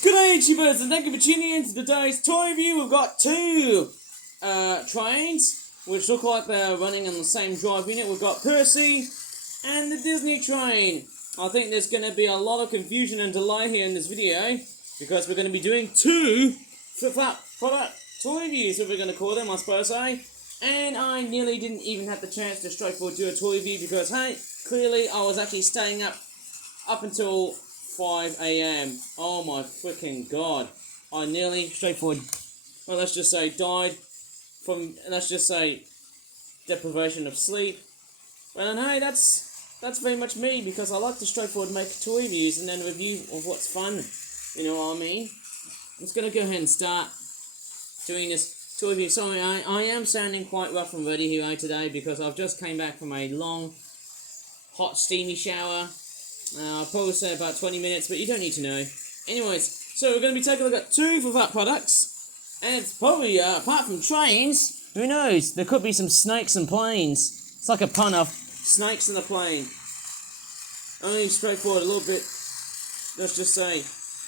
Good day, YouTubers, and thank you for tuning in to today's toy review. We've got two trains, which look like they're running on the same drive unit. We've got Percy and the Disney train. I think there's going to be a lot of confusion and delay here in this video, because we're going to be doing two flip-flop product toy reviews, if we're going to call them, I suppose, And I nearly didn't even have the chance to straightforward do a toy review, because, hey, clearly I was actually staying up until 5 AM. Oh my freaking god. I nearly, straightforward, well, let's just say, died from, let's just say, deprivation of sleep. Well, and hey, that's very much me, because I like to straightforward make toy reviews and then review of what's fun. You know what I mean? I'm just going to go ahead and start doing this toy review. Sorry, I am sounding quite rough and ready here today, because I've just came back from a long, hot, steamy shower. I'll probably say about 20 minutes, but you don't need to know. Anyways, so we're going to be taking a look at two flip-flop products, and it's probably, apart from trains, who knows, there could be some snakes and planes. It's like a pun of snakes in the plane. Only straightforward, a little bit, let's just say,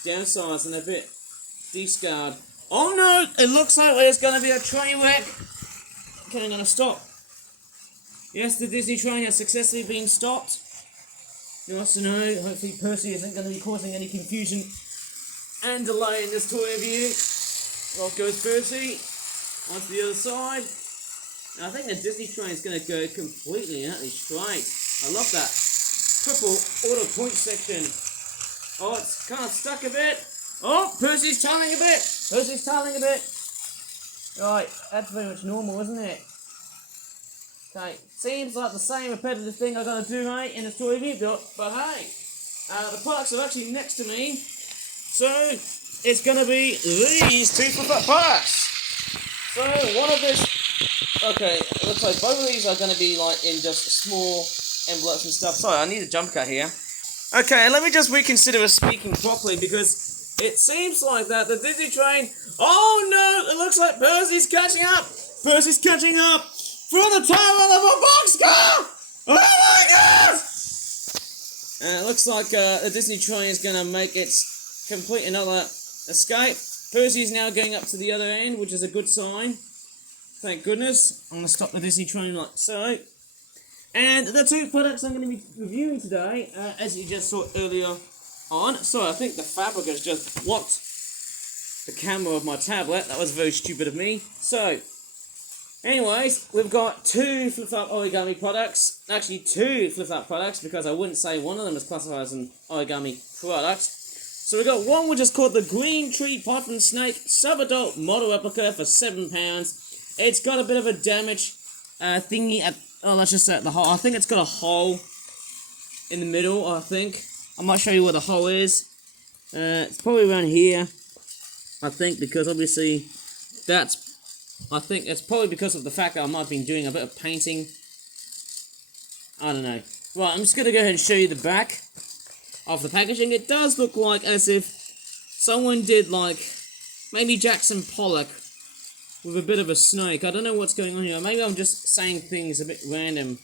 downsized and a bit discard. Oh no, it looks like there's going to be a train wreck. Okay, I'm going to stop. Yes, the Disney train has successfully been stopped. Nice to know. Hopefully Percy isn't going to be causing any confusion and delay in this toy review. Off goes Percy. Onto the other side. And I think the Disney train is going to go completely and utterly straight. I love that triple auto point section. Oh, it's kind of stuck a bit. Oh, Percy's tailing a bit. Percy's tailing a bit. Right, that's very much normal, isn't it? Okay, seems like the same repetitive thing I gotta do, mate, in the toy review, but hey, the products are actually next to me, so it's gonna be these two products. So one of this, okay, it looks like both of these are gonna be like in just small envelopes and stuff. Sorry, I need a jump cut here. Okay, let me just reconsider speaking properly, because it seems like that the Disney train. Oh no, it looks like Percy's catching up. Percy's catching up. Through the tower of a boxcar! Oh my god! And it looks like the Disney train is going to make its complete another escape. Percy's now going up to the other end, which is a good sign. Thank goodness. I'm going to stop the Disney train like so. And the two products I'm going to be reviewing today, as you just saw earlier on. So I think the fabric has just blocked the camera of my tablet. That was very stupid of me. So, anyways, we've got two flip-flop origami products. Actually, two flip-flop products, because I wouldn't say one of them is classified as an origami product. So we've got one which is called the Green Tree Python Snake Sub-Adult Model Replica for £7. It's got a bit of a damage thingy at, oh, let's just say at the hole. I think it's got a hole in the middle, I think. I might show you where the hole is. It's probably around here, I think, because obviously I think it's probably because of the fact that I might have been doing a bit of painting. I don't know. Right, I'm just going to go ahead and show you the back of the packaging. It does look like as if someone did, like, maybe Jackson Pollock with a bit of a snake. I don't know what's going on here. Maybe I'm just saying things a bit random.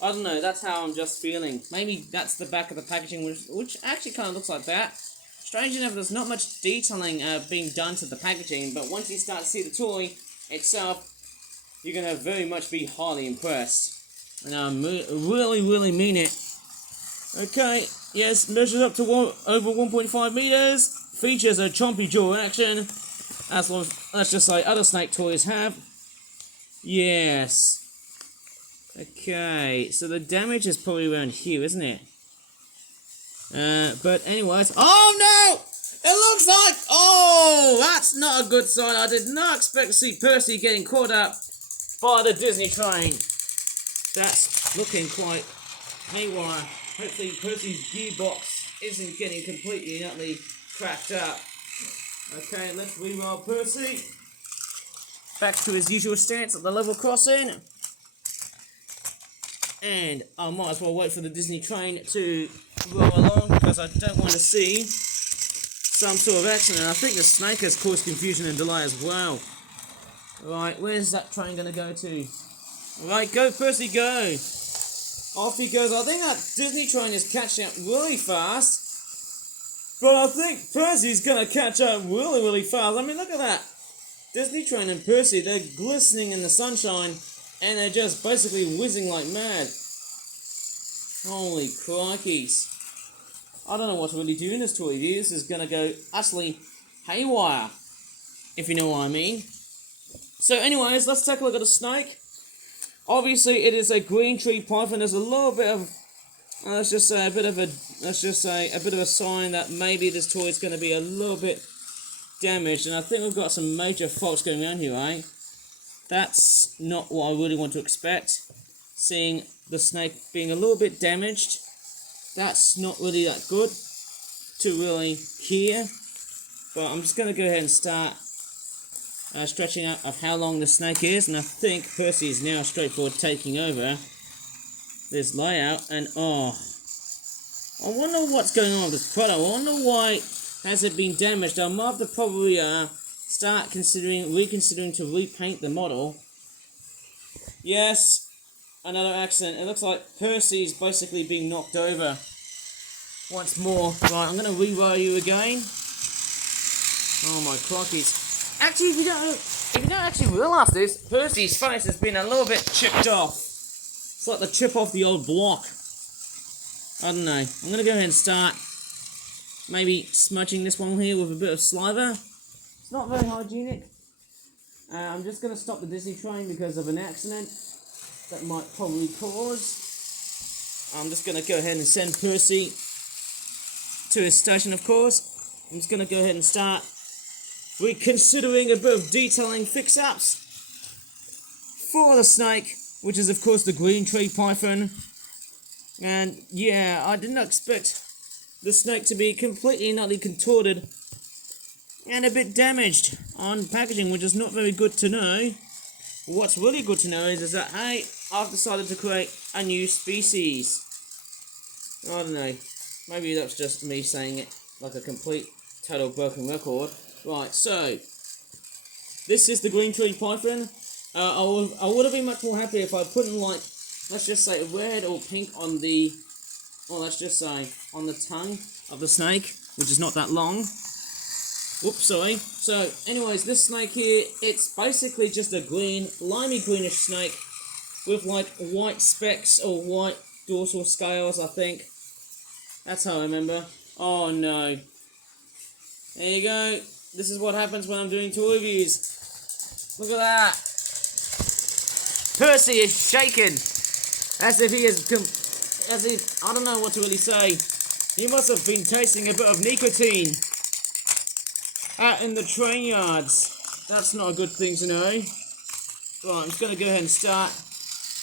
I don't know, that's how I'm just feeling. Maybe that's the back of the packaging, which actually kind of looks like that. Strange enough, there's not much detailing being done to the packaging, but once you start to see the toy itself, you're going to very much be highly impressed. And I really mean it. Okay, yes, measures up to over 1.5 meters, features a chompy jaw action, as long as, let's just say, other snake toys have. Yes. Okay, so the damage is probably around here, isn't it? But anyways, oh no! It looks like, oh, that's not a good sign. I did not expect to see Percy getting caught up by the Disney train. That's looking quite haywire. Hopefully Percy's gearbox isn't getting completely and utterly cracked up. Okay, let's reroll Percy back to his usual stance at the level crossing. And I might as well wait for the Disney train to roll along, because I don't want to see some sort of accident. I think the snake has caused confusion and delay as well. Right, where's that train going to go to? Right, go Percy, go! Off he goes. I think that Disney train is catching up really fast. But I think Percy's gonna catch up really, really fast. I mean, look at that. Disney Train and Percy, they're glistening in the sunshine, and they're just basically whizzing like mad. Holy crikeys. I don't know what to really do in this toy review. This is gonna go utterly haywire, if you know what I mean. So anyways, let's take a look at the snake. Obviously, it is a green tree python. There's a little bit of, let's just say a bit of a sign that maybe this toy is going to be a little bit damaged, and I think we've got some major faults going on here, right? That's not what I really want to expect. Seeing the snake being a little bit damaged, that's not really that good to really hear. But I'm just going to go ahead and start stretching out of how long the snake is, and I think Percy is now straightforward taking over this layout. And I wonder what's going on with this product. I wonder why has it been damaged. I might have to probably start reconsidering to repaint the model. Yes, another accident. It looks like Percy's basically being knocked over once more. Right, I'm going to rewire you again. Oh my crockies. Actually, if you don't actually realise this, Percy's face has been a little bit chipped off. It's like the chip off the old block. I don't know. I'm going to go ahead and start maybe smudging this one here with a bit of saliva. It's not very hygienic. I'm just going to stop the Disney Train because of an accident that might probably cause. I'm just going to go ahead and send Percy to his station, of course. I'm just going to go ahead and start reconsidering a bit of detailing fix-ups for the snake, which is of course the green tree python. And yeah, I did not expect the snake to be completely and utterly contorted and a bit damaged on packaging, which is not very good to know. What's really good to know is that, hey, I've decided to create a new species. I don't know, maybe that's just me saying it like a complete, total broken record. Right, so, this is the green tree python. I would have been much more happy if I put in, like, let's just say red or pink on the, or let's just say on the tongue of the snake, which is not that long. Whoops, sorry. So, anyways, this snake here, it's basically just a green, limey greenish snake with, like, white specks or white dorsal scales, I think. That's how I remember. Oh, no. There you go. This is what happens when I'm doing toy reviews. Look at that. Percy is shaken. As if he is, I don't know what to really say. He must have been tasting a bit of nicotine out in the train yards. That's not a good thing to know. Right, I'm just going to go ahead and start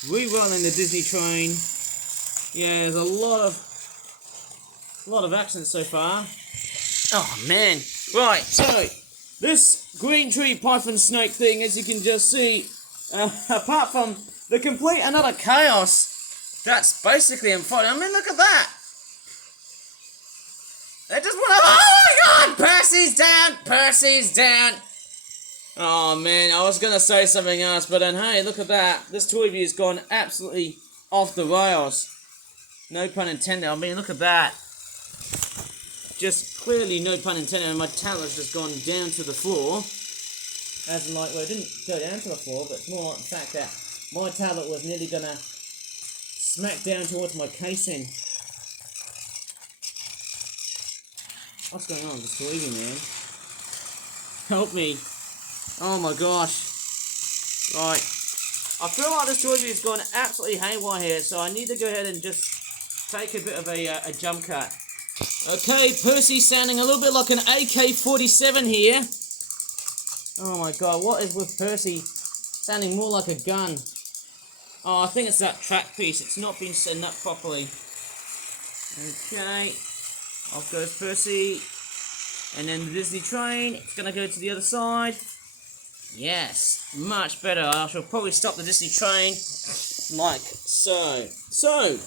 re-rolling the Disney Train. Yeah, there's a lot of accidents so far. Oh, man. Right, so, this green tree python snake thing, as you can just see, apart from the complete and utter chaos that's basically unfolding. I mean, look at that! They just went up. Oh my god! Percy's down! Percy's down! Oh man, I was gonna say something else, but then hey, look at that. This toy review's gone absolutely off the rails. No pun intended. I mean, look at that. Just clearly, no pun intended, and my tablet's just gone down to the floor. As in, like, well, it didn't go down to the floor, but it's more like the fact that my tablet was nearly gonna smack down towards my casing. What's going on with this toy, man? Help me. Oh my gosh. Right. I feel like this toy has gone absolutely haywire here, so I need to go ahead and just take a bit of a jump cut. Okay, Percy's sounding a little bit like an AK-47 here. Oh my god, what is with Percy sounding more like a gun? Oh, I think it's that track piece. It's not been set up properly. Okay. Off goes Percy. And then the Disney Train. It's going to go to the other side. Yes, much better. I shall probably stop the Disney Train like so. So,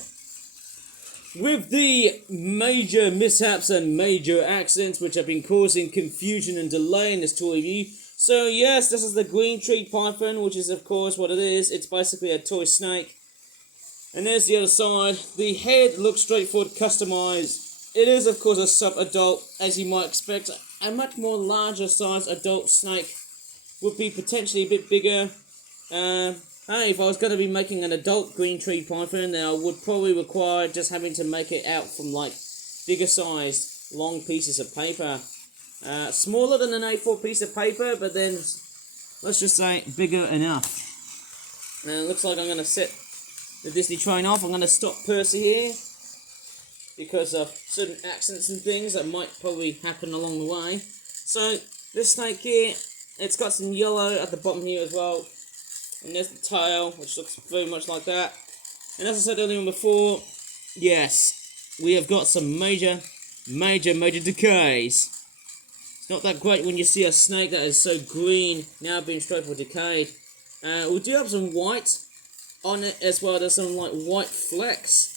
with the major mishaps and major accidents which have been causing confusion and delay in this toy review, so yes, this is the green tree python, which is of course what it is. It's basically a toy snake. And there's the other side. The head looks straightforward, customized it is of course a sub-adult, as you might expect. A much more larger size adult snake would be potentially a bit bigger. Hey, if I was going to be making an adult green tree python, then I would probably require just having to make it out from like bigger sized long pieces of paper. Smaller than an A4 piece of paper, but then let's just say bigger enough. Now it looks like I'm going to set the Disney train off. I'm going to stop Percy here because of certain accidents and things that might probably happen along the way. So this snake here, it's got some yellow at the bottom here as well. And there's the tail, which looks very much like that. And as I said earlier before, yes, we have got some major decays. It's not that great when you see a snake that is so green now being straight for decayed. We do have some white on it, as well as some like white flecks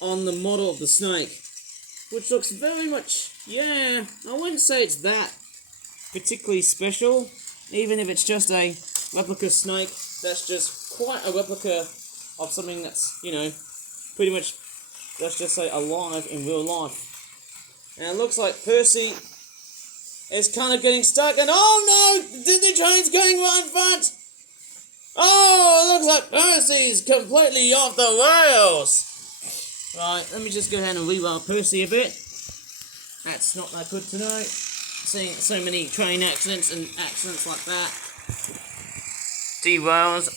on the model of the snake, which looks very much, yeah, I wouldn't say it's that particularly special, even if it's just a replica snake. That's just quite a replica of something that's, you know, pretty much, let's just say, alive in real life. And it looks like Percy is kind of getting stuck, and oh no, the Disney train's going right in front. Oh, it looks like Percy's completely off the rails. Right, let me just go ahead and rewind Percy a bit. That's not that good to know. Seeing so many train accidents and accidents like that. Derails.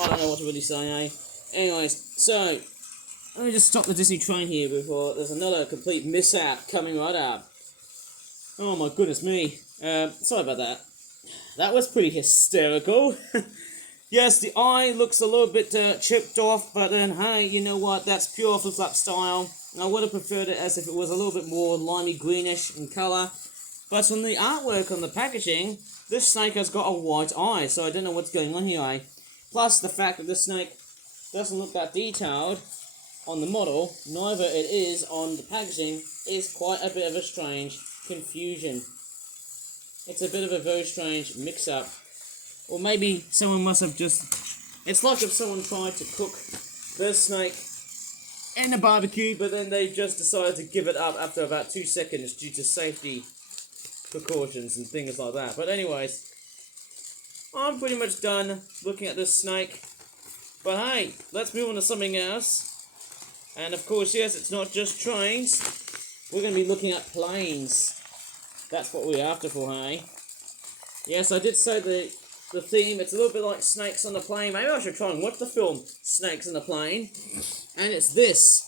I don't know what to really say, eh? Anyways, so let me just stop the Disney train here before there's another complete mishap coming right up. Oh my goodness me. Sorry about that. That was pretty hysterical. Yes, the eye looks a little bit chipped off, but then, hey, you know what? That's pure flip-flop style. I would have preferred it as if it was a little bit more limey greenish in colour. But from the artwork on the packaging, this snake has got a white eye, so I don't know what's going on here, eh? Plus, the fact that this snake doesn't look that detailed on the model, neither it is on the packaging, is quite a bit of a strange confusion. It's a bit of a very strange mix-up. Or maybe someone must have just... It's like if someone tried to cook their snake in a barbecue, but then they just decided to give it up after about 2 seconds due to safety precautions and things like that. But anyways, I'm pretty much done looking at this snake. But hey, let's move on to something else. And of course, yes, it's not just trains. We're going to be looking at planes. That's what we're after for, hey? Yes, I did say the theme, it's a little bit like Snakes on the Plane. Maybe I should try and watch the film Snakes on the Plane. And it's this.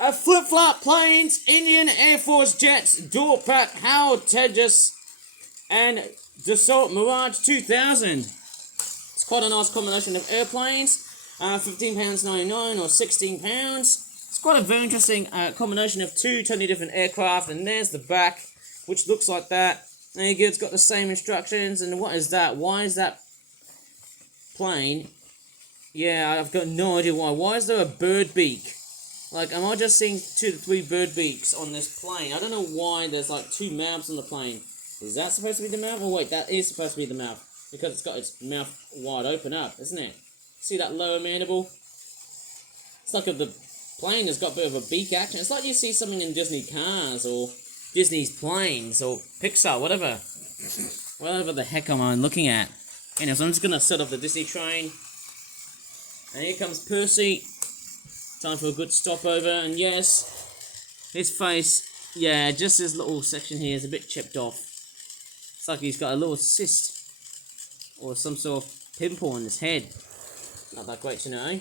A Flip-Flop Planes, Indian Air Force Jets, Dual Pack, Howard Tejas, and Dassault Mirage 2000. It's quite a nice combination of airplanes. £15.99 or £16. It's quite a very interesting combination of two totally different aircraft. And there's the back, which looks like that. There you go, it's got the same instructions. And what is that? Why is that plane? Yeah, I've got no idea why. Why is there a bird beak? Like, am I just seeing 2 to 3 bird beaks on this plane? I don't know why there's like 2 mouths on the plane. Is that supposed to be the mouth? Oh wait, that is supposed to be the mouth. Because it's got its mouth wide open up, isn't it? See that lower mandible? It's like if the plane has got a bit of a beak action. It's like you see something in Disney cars or Disney's planes or Pixar, whatever. Whatever the heck am I looking at? Anyway, so I'm just going to set off the Disney train. And here comes Percy. Time for a good stopover. And yes, his face, yeah, just this little section here is a bit chipped off. It's like he's got a little cyst or some sort of pimple on his head. Not that great to know.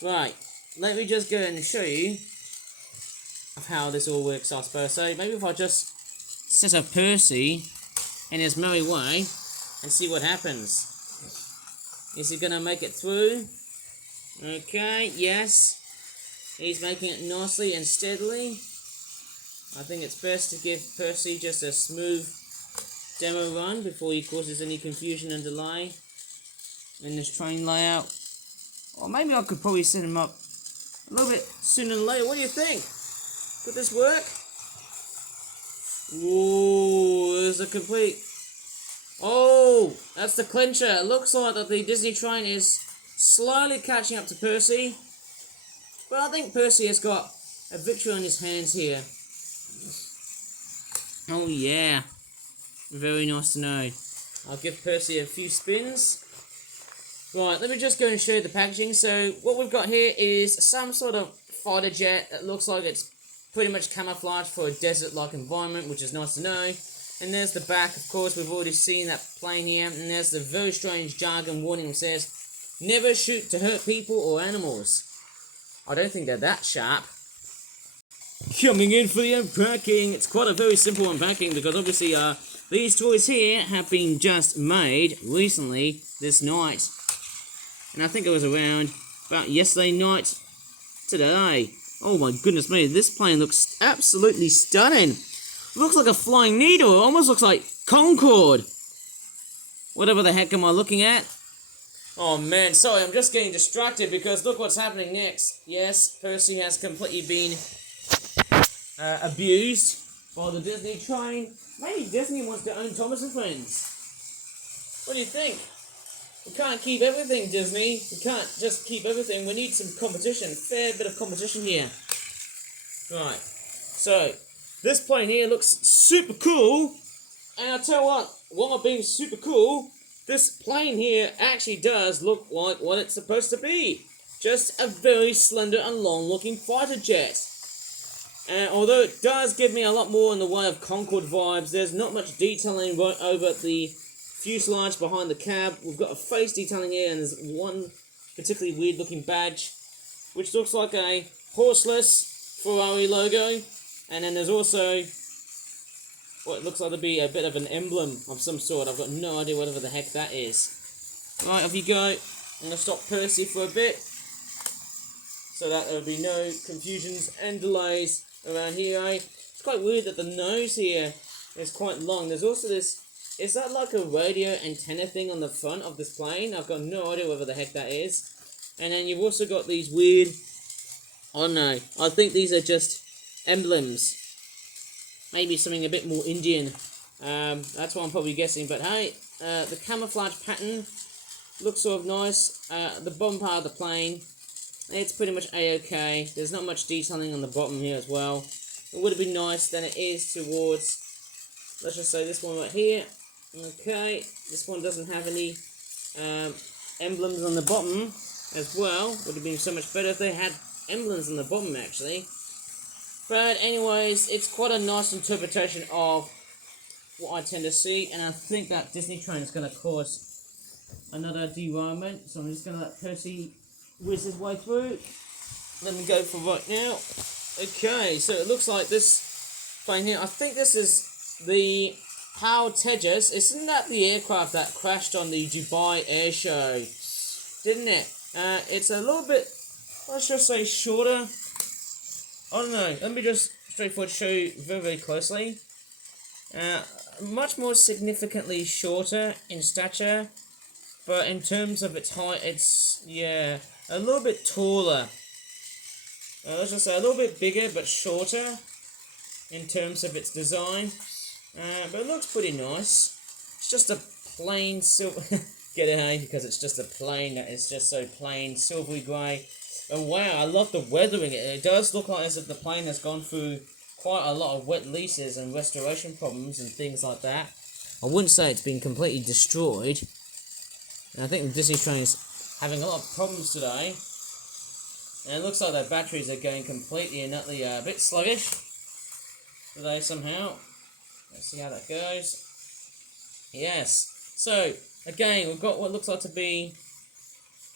Right, let me just go and show you of how this all works, I suppose. So maybe if I just set up Percy in his merry way and see what happens. Is he going to make it through? Okay, yes. He's making it nicely and steadily. I think it's best to give Percy just a smooth demo run before he causes any confusion and delay in this train layout. Or maybe I could probably set him up a little bit sooner than later. What do you think? Could this work? Ooh, there's a complete... Oh, that's the clincher. It looks like that the Disney train is slowly catching up to Percy. But I think Percy has got a victory on his hands here. Oh yeah, very nice to know. I'll give Percy a few spins. Right, let me just go and show you the packaging. So what we've got here is some sort of fighter jet that looks like it's pretty much camouflage for a desert-like environment, which is nice to know. And there's the back, of course, we've already seen that plane here. And there's the very strange jargon warning that says, never shoot to hurt people or animals. I don't think they're that sharp. Coming in for the unpacking. It's quite a very simple unpacking because obviously these toys here have been just made recently this night. And I think it was around about yesterday night today. Oh my goodness me, this plane looks absolutely stunning. Looks like a flying needle, it almost looks like Concorde. Whatever the heck am I looking at? Oh man, sorry, I'm just getting distracted because look what's happening next. Yes, Percy has completely been abused by the Disney train. Maybe Disney wants to own Thomas and Friends. What do you think? We can't keep everything, Disney. We can't just keep everything. We need some competition. Fair bit of competition here. Right. So, this plane here looks super cool. And I'll tell you what, while being super cool, this plane here actually does look like what it's supposed to be. Just a very slender and long-looking fighter jet. Although it does give me a lot more in the way of Concorde vibes, there's not much detailing right over the fuselage behind the cab. We've got a face detailing here, and there's one particularly weird looking badge which looks like a horseless Ferrari logo, and then there's also what looks like to be a bit of an emblem of some sort. I've got no idea whatever the heck that is. Right, off you go. I'm going to stop Percy for a bit so that there will be no confusions and delays around here. It's quite weird that the nose here is quite long. There's also this, is that like a radio antenna thing on the front of this plane? I've got no idea whatever the heck that is. And then you've also got these weird, I don't know, I think these are just emblems. Maybe something a bit more Indian. That's what I'm probably guessing. But hey, the camouflage pattern looks sort of nice. The bottom part of the plane, it's pretty much a-okay. There's not much detailing on the bottom here as well. It would have been nice than it is towards, let's just say this one right here. Okay, this one doesn't have any emblems on the bottom as well. Would have been so much better if they had emblems on the bottom actually. But anyways, it's quite a nice interpretation of what I tend to see, and I think that Disney train is going to cause another derailment, so I'm just going to let Percy whiz his way through. Let me go for right now. Okay, so it looks like this plane here, I think this is the HAL Tejas. Isn't that the aircraft that crashed on the Dubai Air Show? Didn't it? It's a little bit, let's just say shorter. I don't know, let me just straightforward show you very, very closely. Much more significantly shorter in stature, but in terms of its height, it's, yeah, a little bit taller. Let's just say a little bit bigger, but shorter in terms of its design. But it looks pretty nice. It's just a plain silver, get it, hey? Because it's just a plain that is just so plain, silvery grey. Oh wow, I love the weathering. It does look like as if the plane has gone through quite a lot of wet leases and restoration problems and things like that. I wouldn't say it's been completely destroyed. And I think the Disney train's having a lot of problems today. And it looks like their batteries are going completely and utterly a bit sluggish today somehow. Let's see how that goes. Yes. So, again, we've got what looks like to be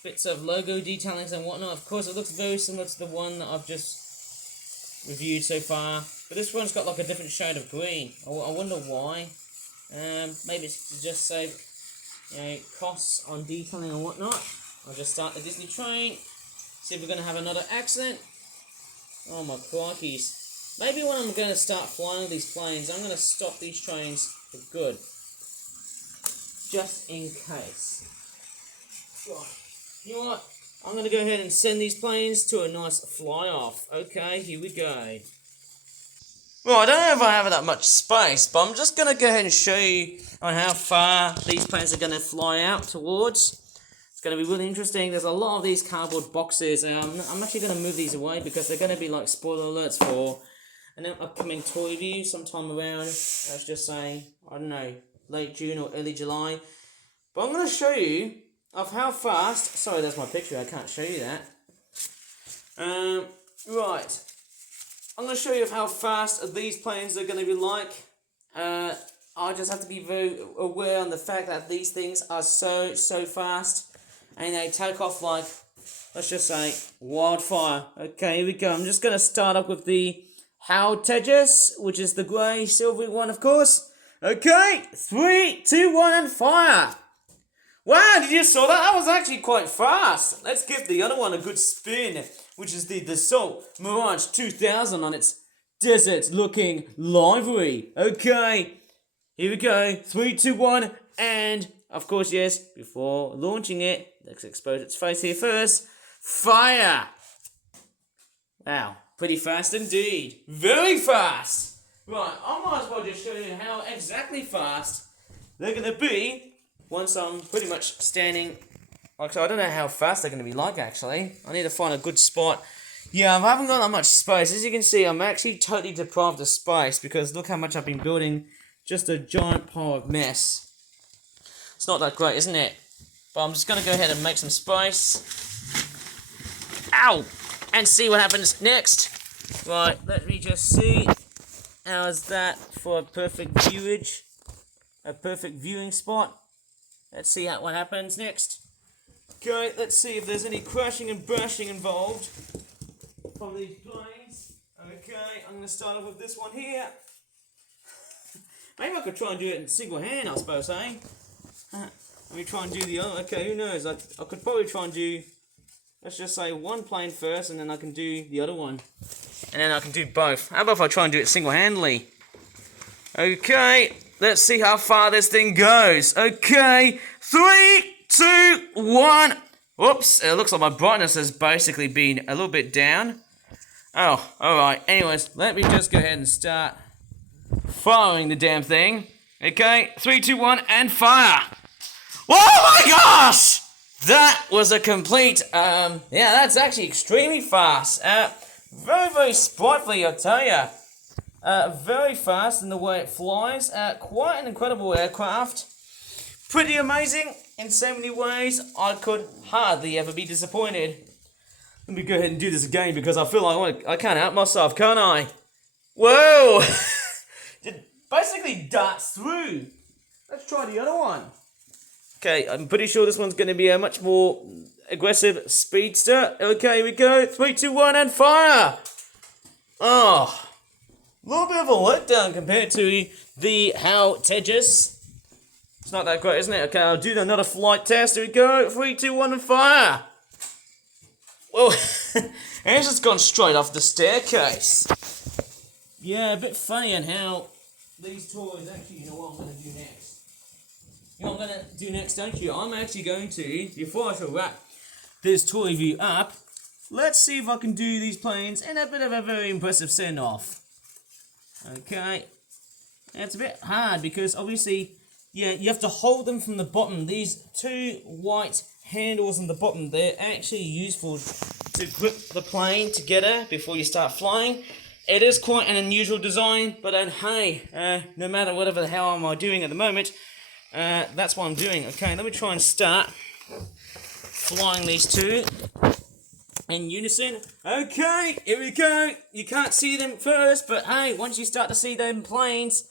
bits of logo detailings and whatnot. Of course, it looks very similar to the one that I've just reviewed so far, but this one's got like a different shade of green. I wonder why. Maybe it's to just save, you know, costs on detailing and whatnot. I'll just start the Disney train, see if we're going to have another accident. Oh my crikeys. Maybe when I'm going to start flying these planes, I'm going to stop these trains for good. Just in case. Right. You know what? I'm going to go ahead and send these planes to a nice fly-off. Okay, here we go. Well, I don't know if I have that much space, but I'm just going to go ahead and show you on how far these planes are going to fly out towards. It's going to be really interesting. There's a lot of these cardboard boxes. I'm actually going to move these away because they're going to be like spoiler alerts for an upcoming toy review sometime around, let's just say, I don't know, late June or early July. But I'm going to show you of how fast, sorry that's my picture, I can't show you that. Right, I'm going to show you of how fast these planes are going to be like. I just have to be very aware on the fact that these things are so fast, and they take off like, let's just say, wildfire. Okay, here we go. I'm just going to start up with the Howard Tejas, which is the grey, silvery one, of course. Okay, 3, 2, 1, and fire. Wow, did you saw that? That was actually quite fast. Let's give the other one a good spin, which is the Dassault Mirage 2000 on its desert-looking livery. Okay, here we go. 3, 2, 1, and of course, yes, before launching it, let's expose its face here first. Fire! Wow, pretty fast indeed. Very fast! Right, I might as well just show you how exactly fast they're going to be once I'm pretty much standing. Actually, I don't know how fast they're going to be like, actually. I need to find a good spot. Yeah, I haven't got that much space. As you can see, I'm actually totally deprived of space because look how much I've been building. Just a giant pile of mess. It's not that great, isn't it? But I'm just going to go ahead and make some space. Ow! And see what happens next. Right, let me just see. How's that for a perfect viewage? A perfect viewing spot. Let's see what happens next. Okay, let's see if there's any crashing and bashing involved from these planes. Okay, I'm going to start off with this one here. Maybe I could try and do it in single hand, I suppose, eh? Let me try and do the other. Okay, who knows? I could probably try and do, let's just say, one plane first, and then I can do the other one. And then I can do both. How about if I try and do it single-handedly? Okay, let's see how far this thing goes. Okay, 3, 2, 1. Whoops, it looks like my brightness has basically been a little bit down. Oh, alright. Anyways, let me just go ahead and start firing the damn thing. Okay, 3, 2, 1, and fire! Oh my gosh! That was a complete, yeah, that's actually extremely fast. Very sprightly, I'll tell you. Very fast in the way it flies. Quite an incredible aircraft. Pretty amazing in so many ways. I could hardly ever be disappointed. Let me go ahead and do this again because I feel like I can't help myself, can't I? Whoa! It basically darts through. Let's try the other one. Okay, I'm pretty sure this one's going to be a much more aggressive speedster. Okay, here we go. 3, 2, 1, and fire! Oh, a little bit of a letdown compared to the Howard Tejas. It's not that great, isn't it? Okay, I'll do another flight test. Here we go. 3, 2, 1, and fire! Well, it's just gone straight off the staircase. Yeah, a bit funny on how these toys actually, you know what I'm going to do next. You know what I'm going to do next, don't you? I'm actually going to, before I shall wrap this toy review up, let's see if I can do these planes in a bit of a very impressive send-off. Okay. It's a bit hard because obviously, yeah, you have to hold them from the bottom. These two white handles on the bottom, they're actually useful to grip the plane together before you start flying. It is quite an unusual design, but hey, no matter whatever the hell am I doing at the moment, that's what I'm doing. Okay, let me try and start flying these two in unison. Okay, here we go. You can't see them first, but hey, once you start to see them planes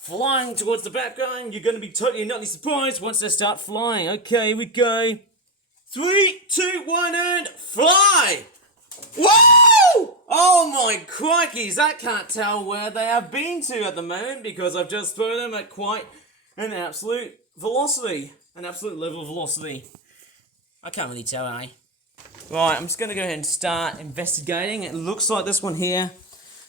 flying towards the background, you're going to be totally not surprised once they start flying. Okay, here we go. 3, 2, 1, and fly! Whoa! Oh my crikeys, I can't tell where they have been to at the moment because I've just thrown them at quite an absolute velocity. An absolute level of velocity. I can't really tell, eh? Right, I'm just going to go ahead and start investigating. It looks like this one here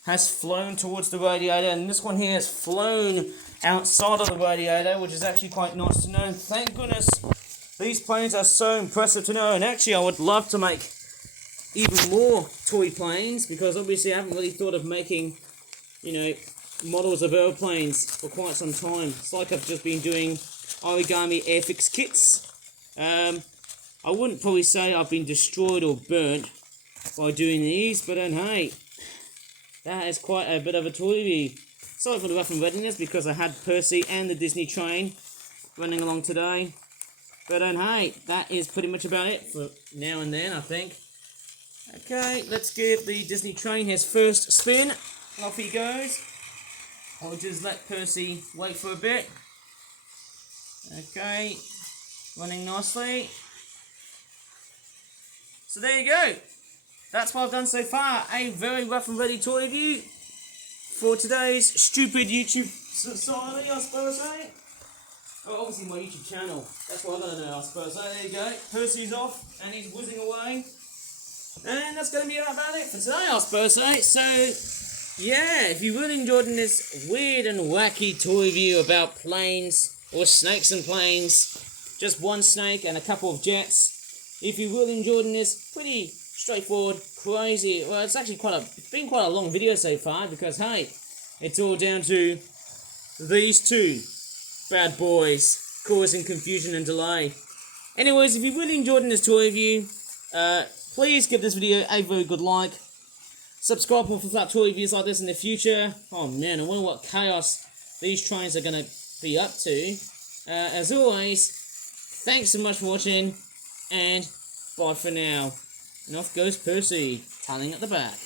has flown towards the radiator, and this one here has flown outside of the radiator, which is actually quite nice to know. Thank goodness these planes are so impressive to know, and actually I would love to make even more toy planes, because obviously I haven't really thought of making, you know, models of airplanes for quite some time. It's like I've just been doing origami airfix kits. I wouldn't probably say I've been destroyed or burnt by doing these, but then hey, that is quite a bit of a toy review. Sorry for the rough and readiness because I had Percy and the Disney train running along today. But hey, that is pretty much about it for now and then, I think. Okay, let's give the Disney train his first spin. Off he goes. I'll just let Percy wait for a bit. Okay, running nicely. So there you go. That's what I've done so far. A very rough and ready toy review for today's stupid YouTube society, I suppose, eh? Oh, obviously my YouTube channel. That's what I gotta know, I suppose. So there you go. Percy's off and he's whizzing away. And that's gonna be about it for today, I suppose, eh? So, yeah, if you really enjoyed this weird and wacky toy review about planes, or snakes and planes, just one snake and a couple of jets. If you really enjoyed this pretty straightforward, crazy, well, it's actually been quite a long video so far because, hey, it's all down to these two bad boys causing confusion and delay. Anyways, if you really enjoyed this toy review, please give this video a very good like. Subscribe for flat toy reviews like this in the future. Oh man, I wonder what chaos these trains are going to be up to. As always, thanks so much for watching, and bye for now. And off goes Percy, tunneling at the back.